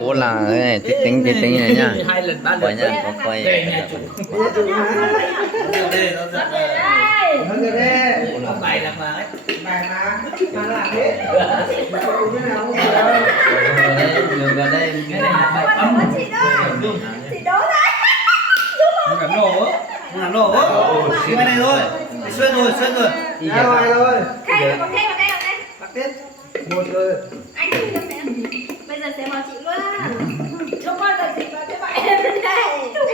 Bố là cái này tính như này nhá. 2 lần 3 Quay lần nha, có quay. về nhà chủ đây nó giật ông bài làm mà ấy bài mà làm hết cái nào không Đường gần đây. cái này là bài âm Chị đố đấy. không làm nổ á không làm nổ á cái này thôi xuyên rồi ra ngoài rồi Khay còn khay đây. bắt tiếp một rồi Anh đi cho em. Bây giờ sẽ vào chị luôn. Không bao giờ chị vào cái bạn em đây.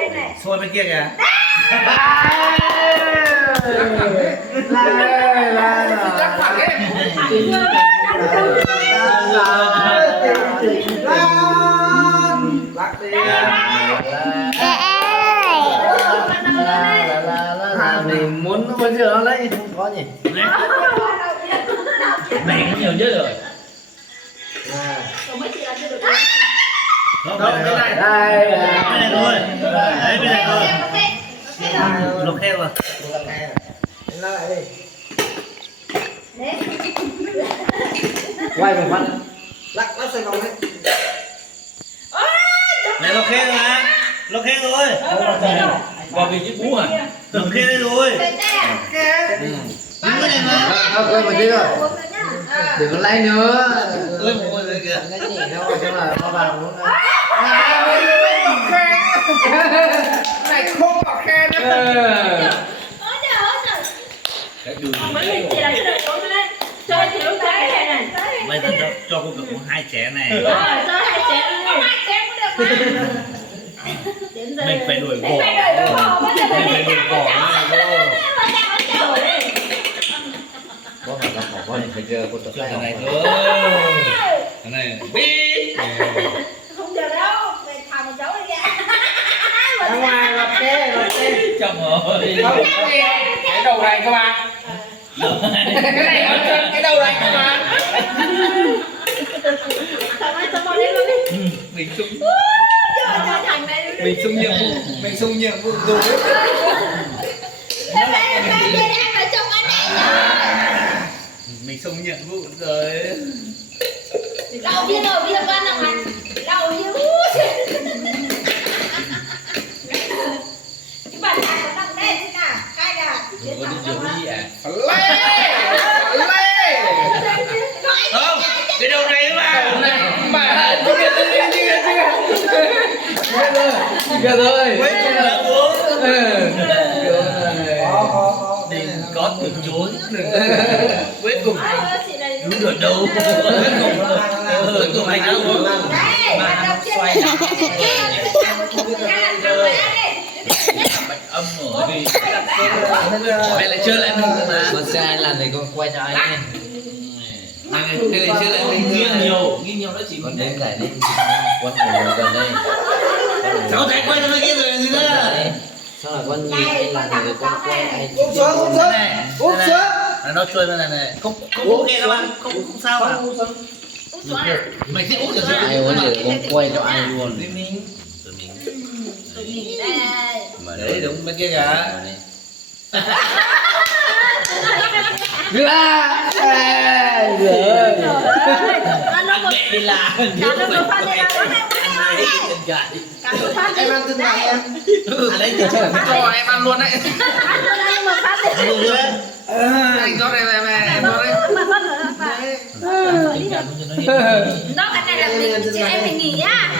Đây này. xôi bên kia kìa Mình muốn bao giờ nó lấy không có nhỉ. mẹ nó nhiều nhất rồi Còn mấy chị làm chưa được. không cái này thôi đấy bên này thôi lục heo à lại đi Quay một phát. lắc xoay vòng đấy này lục heo mà lục heo rồi vào vị trí cũ à lục heo đây rồi đúng cái này mà Quay một tí rồi. Đừng có lấy nữa. ơi một con rồi kìa Cái gì đâu chứ là nó vào muốn. này không bảo khe nữa Mấy chị làm chưa được uống lên. Chơi thì lúc đấy này. bây giờ cho cô cậu 2 chén này Rồi, chơi 2 chén đi. 2 chén cũng được mà. Đến giờ mình phải đuổi cổ mình phải đuổi cổ. Bây giờ mình phải đuổi cổ Có phải là bỏ con phải giờ cô tập cái lại này học. thôi cái này biết không được đâu. Mày thả một cháu đi ra. ra ngoài lật kê chồng rồi không cái đầu này các bạn cái này ở trên cái đầu này các bạn Thằng ơi, tao bỏ đi luôn đi. mình chung Chơi thằng này đi. mình xung nhiệm vụ rồi Em phải trong cái này rồi. mình xong nhiệm vụ rồi Đau chứ đâu, bây giờ con nào mà đau chứ. Cái bàn tay của thằng đây thế nào? Ai là? có đi nhiều đi à lê không cái đầu này mà Chưa rồi. mấy con đã uống có đừng có từ chối cuối cùng Chị này đúng rồi đâu cuối cùng anh đã uống đấy, mà nó xoay bạch âm rồi vì mày lại chơi lại mình mà Con xe ai làm thì con quay cho anh này. này chơi lại mình nghiêng nhiều nó chỉ Con còn đến giải đi. Con ngồi gần đây. cháu thấy quay nó kia rồi gì nữa Sao là con nhìn anh làm thì con quay anh. úp xuống là nó chơi bên này này không ok các bạn không sao à mày thích uống được Ai muốn thì con quay cho ai luôn. Mà đấy đúng bên kia kìa ra rồi. anh mẹ đi làm em ăn từng này em à đấy cho em ăn luôn đấy anh cho này về em cho đấy Đó cái này là mình chị em mình nghỉ nhá.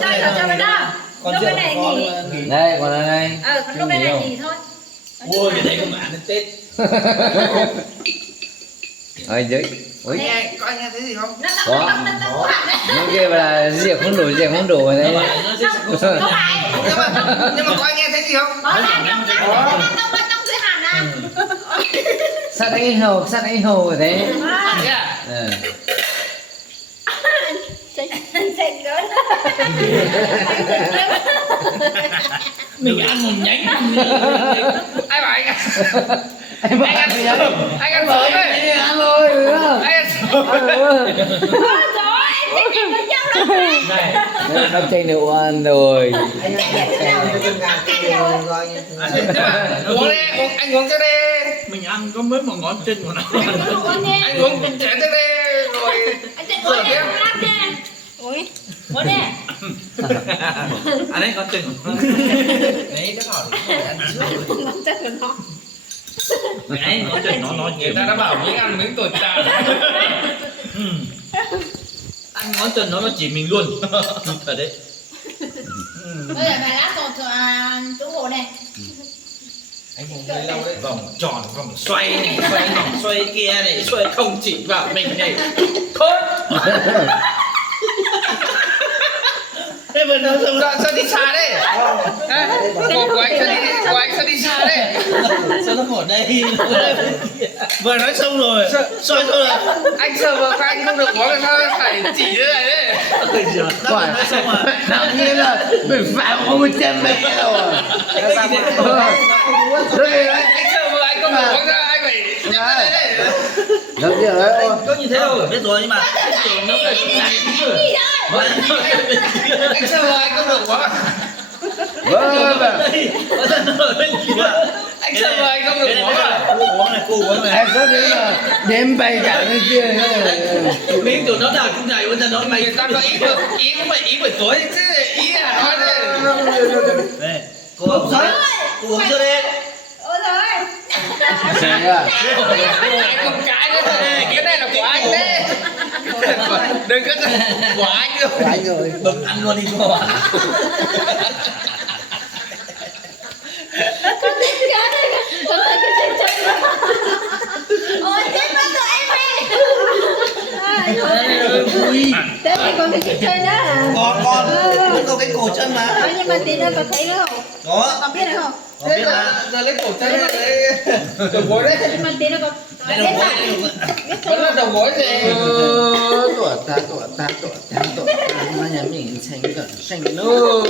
Cho cái đó. con Lúc chưa cái này nghỉ. Đây còn ở đây. Còn lúc cái này nghỉ thôi. ui cái đấy không ăn đến tết Ở dưới. Ôi. có anh nghe thấy gì không Có. Những kia là rượu không đủ rồi đấy. Không phải. nhưng mà có anh nghe thấy gì không Có là trong dưới hàn à. Sát đánh hầu ở đấy. Ừ. Chênh gớn. mình ăn một nhánh ai bảo anh Anh ăn gì đấy? anh ăn sớm đấy Anh ăn thôi. anh ăn sớm Trời ơi, em thích với nhau lắm. Nó tranh được ăn rồi. anh ăn từng ngàn cái điều rồi uống đi anh uống cho đi mình ăn có mấy một ngón chân của nó anh uống từng chén cho đi rồi Anh chạy uống đi, lát nha. Ui, uống đi. Anh ấy con chừng. Đấy nó hỏi ăn trước. Ngon chắc là nó. Cái nó chừng nó nói Người ta đã bảo miếng ăn miếng tồn tại. ăn ngón chân nó chỉ mình luôn. Thật đấy. Bây giờ bài lát còn chỗ ngủ này. Anh không thấy lâu đấy. Vòng tròn vòng xoay này, xoay nọ xoay kia này, xoay không chỉ vào mình này. Khốn. Thế mà nó xong Sao đi xa đấy? Của anh sao đi xa đấy? sao nó ở đây? Vừa nói xong rồi. Xoay xong rồi. Anh sờ vào anh không được uống sao phải chỉ thế này đấy? Quả nói xong rồi. Nào như là mình phạm không có chân mẹ đâu à. Đây Anh sờ vào anh không được uống sao anh phải nhắc cái đấy. Đâu chưa đấy. Có như thế đâu, biết rồi nhưng mà cái tưởng nó phải này. Anh sờ vào anh không được uống. Vâng. Anh sờ vào anh không được uống à? Cô uống này. Em có đến là đếm bay cả lên kia. Miếng tụi nó đào cũng này, bây giờ nó mày Người ta có ý cũng phải ý buổi tối chứ ý là nói đấy. Đây, cô uống chưa đi? Ôi rồi. Thế à? Anh không cái nữa thôi, cái này là của anh đấy. Đừng có của anh đâu. Anh rồi. Bấm ăn luôn đi cô ạ. Con thích cái này. Con thích cái chân chân. Ôi chết mất rồi em ơi. Vui. Thế thì con thích cái chân đó à? Con có cái cổ chân mà. Nói nhưng mà tí nữa con thấy nữa không? Có. Con biết được không? Có biết mà. Giờ lấy cổ chân ra lấy đầu gối đấy. Nhưng mà tí nữa con Đây biết là phải. gối. Biết Vẫn là thôi. đầu gối gì? Tuổi ta nó nhà mình xanh cỡ xanh nô.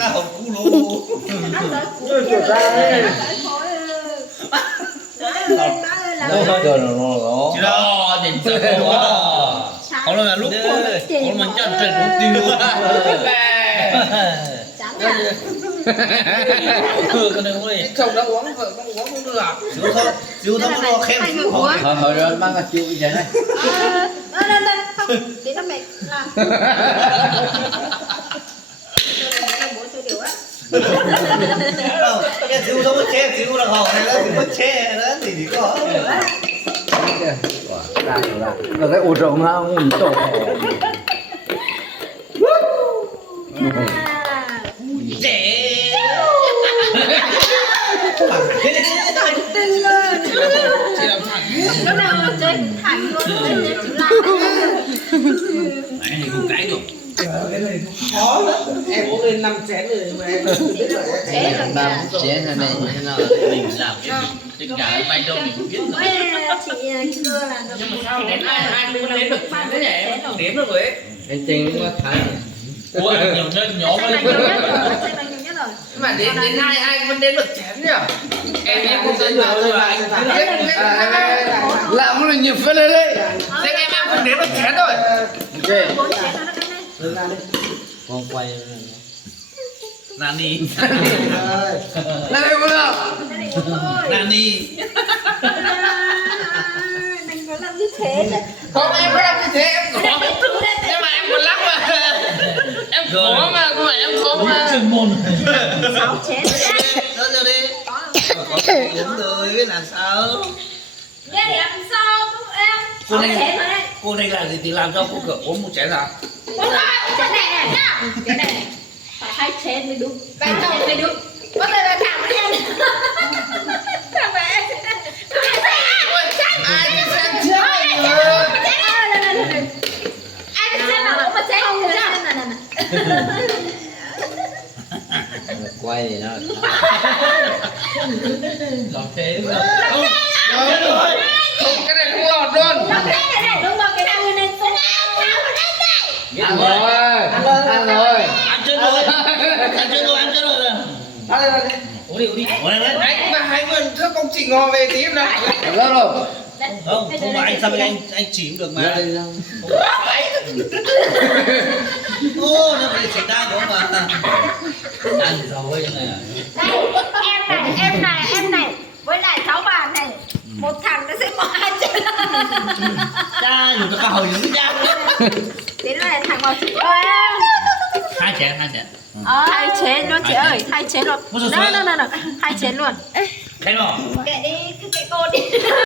Ra hồng cu lô. Nó tới cuối kia rồi. Nó tới khối. Đâu cỡ nó. Chứ đó, nhìn sợ quá. Có là lúc có mình chân trên mục tiêu. Chẳng là Con này uống đi. Chồng đã uống, vợ không uống không được. Chứ không có khem. Hồi đó mang cái chịu vậy này. lên không tí nó mệt là bố tôi điều á Cái chứ không có che, chứ là hồng này nó có che đó thì chỉ có. Là cái ổ rộng không? Mình tổ. Trẻ. tinh lên Chị làm thẳng. lúc nào mà chơi thẳng luôn chơi chữ lại Này thì cũng cái được. Cái này khó lắm. Em uống lên 5 chén rồi mà em chỉ là một chế rồi Ba kìa chế này như thế nào? Mình làm cái tất cả bay đâu mình cũng biết. ôi chị cưa là được một đến ai cũng đến được ba thế nhỉ? Em đếm được rồi ấy. Cái trình nó thái. Ủa nhiều nhân nhỏ đây là lên. nhiều nhất rồi đây là nhiều nhất rồi Mà đến ai vẫn đếm được chén nhỉ? Em cũng đến vào rồi anh. Làm nó nhiều phết lên đấy. Thế em không đếm được chén rồi. Ok. 4 chế nó cân này Con quay. Nani. Làm đi không nào? Nani. mình có làm như thế chứ Không em có làm như thế em khó. Nhưng mà em còn lắc mà. Em khó mà, không phải em khó mà. Chuyên môn. 6 chế Đó giờ đi. Uống rồi làm sao? để làm sao cũng em 6 chế thôi đấy Cô này làm gì thì làm cho cô cửa uống một chén nào. đúng rồi chế này này nhá chế này phải 2 chế mới đúng 3 chế mới đúng có thể là thẳng với em thẳng với em Ai cái xem trước. ai cái xem mà uống mà chế không nhá Quay thì nó. Làm thế. Không, cái này không lọt luôn. đúng rồi cái nào người này xuống Ăn rồi. Ăn rồi. Ăn chưa rồi. Ăn chưa rồi, ăn chưa rồi. Uống đi, uống đi. Uống đi. Anh mà hai người các công trình ngò về tí em nào. Đó rồi. Không phải anh sao anh chỉ cũng được mà. Ra đây ra. Ô, nó bị xảy ra đúng không ạ? Ăn rồi này. em này với lại cháu bà này một thằng nó sẽ có 2 chân Cha, dùng cái cầu dùng cha. thế này thằng vào chữ ơi chén hai chén Hai chế luôn chị ơi, hai chế luôn. Đó, hai chế luôn. thấy không Kệ đi, cứ kệ cô đi.